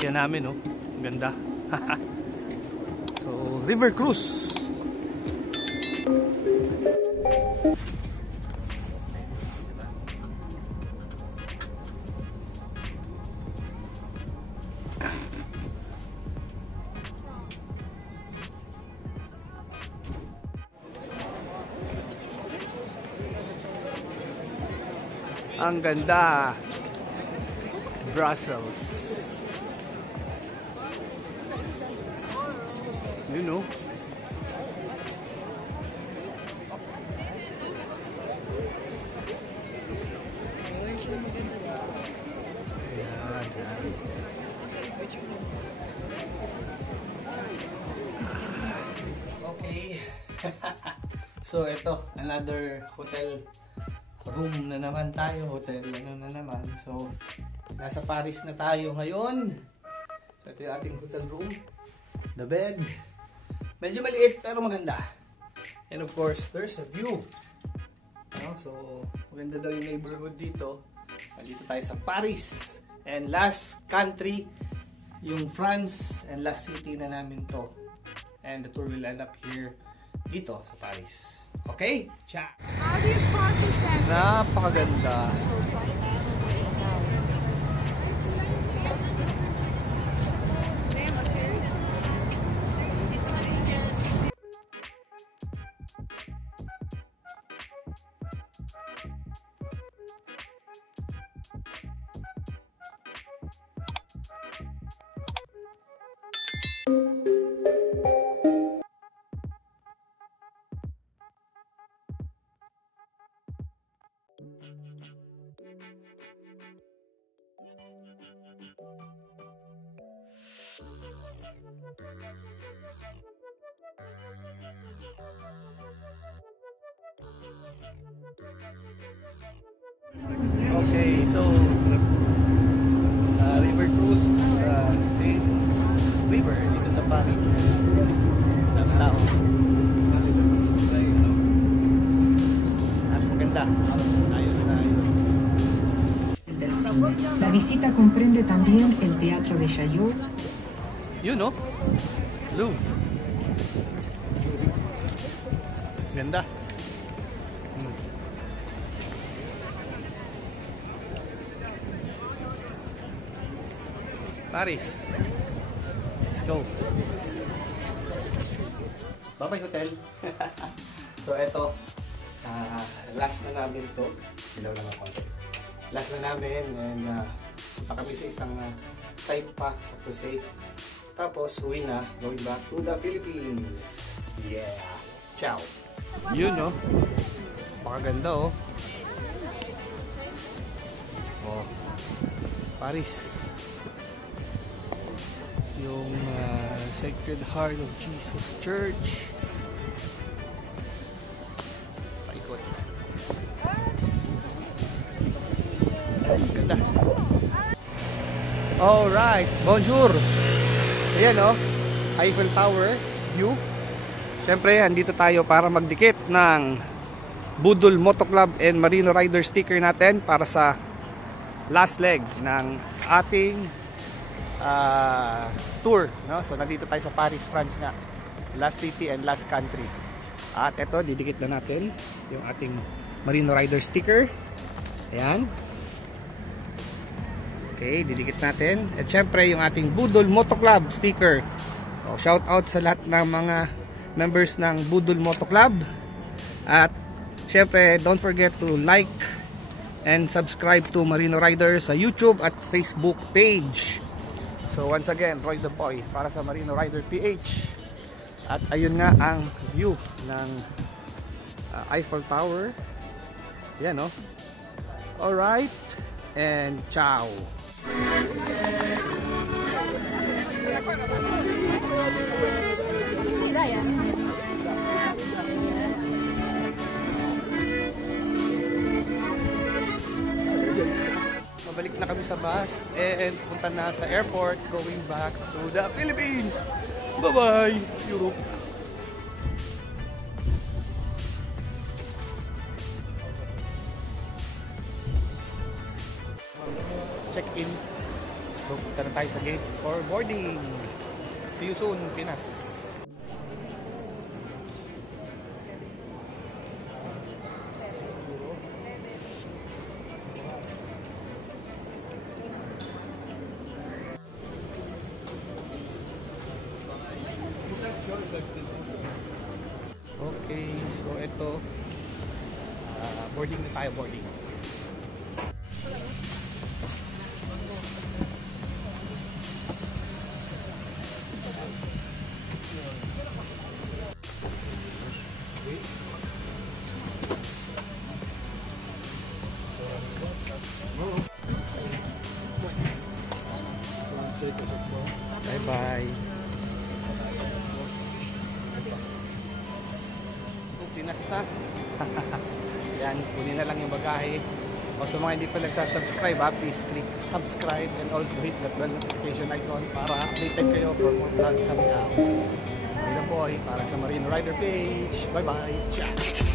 sasakyan namin, oh. Ang ganda. So, river cruise. Ang ganda. Brussels. You know. Okay. So ito, another hotel room na naman tayo, hotel na naman. So nasa Paris na tayo ngayon. So ito yung ating hotel room. The bed. Medyo maliit pero maganda. And of course, there's a view. So maganda daw yung neighborhood dito. Dito tayo sa Paris. And last country, yung France, and last city na namin to. And the tour will end up here dito sa Paris. Okay? Ciao! Napakaganda. Okay, so river cruise sa Seine River dito sa Paris. Ang tao. At maganda. Ayos na ayos. La visita comprende también el Teatro de Chaillot. You know? Louvre. Ganda. Paris. Let's go. Bye-bye hotel. So eto, last na namin to. Ilaw lang ako. Last na namin and punta kami sa isang site pa sa Crusade. Tapos uwi na, going back to the Philippines. Yeah. Ciao. You know? Pakaganda, oh. Oh. Paris. Yung Sacred Heart of Jesus Church. Paikot. Ganda. Alright, bonjour. Ayan, oh, Eiffel Tower view. Siyempre, andito tayo para magdikit ng Budol Moto Club and Marino Rider sticker natin para sa last leg ng ating tour, no? So nandito tayo sa Paris, France nga. Last city and last country. At eto, didikit na natin yung ating Marino Rider sticker. Ayan. Okay, didikit natin. At syempre yung ating Budol Moto Club sticker. So, shout out sa lahat ng mga members ng Budol Moto Club. At syempre, don't forget to like and subscribe to Marino Rider sa YouTube at Facebook page. So once again, Roy the Boy para sa Marino Rider PH. At ayun nga ang view ng Eiffel Tower. Yan, no? Alright, and ciao! Mabalik na kami sa bus and punta na sa airport going back to the Philippines. Bye-bye, Europe! Check-in So punta na tayo sa gate for boarding. See you soon, Pinas. Okay, so ito boarding na tayo, boarding. Bye-bye. Pinas na. Yan, kunin na lang yung bagahe. O sa mga hindi pa nagsasubscribe, please click subscribe and also hit that bell notification icon para updated kayo for more vlogs coming out. Boy para sa Marine Rider page. Bye-bye. Ciao!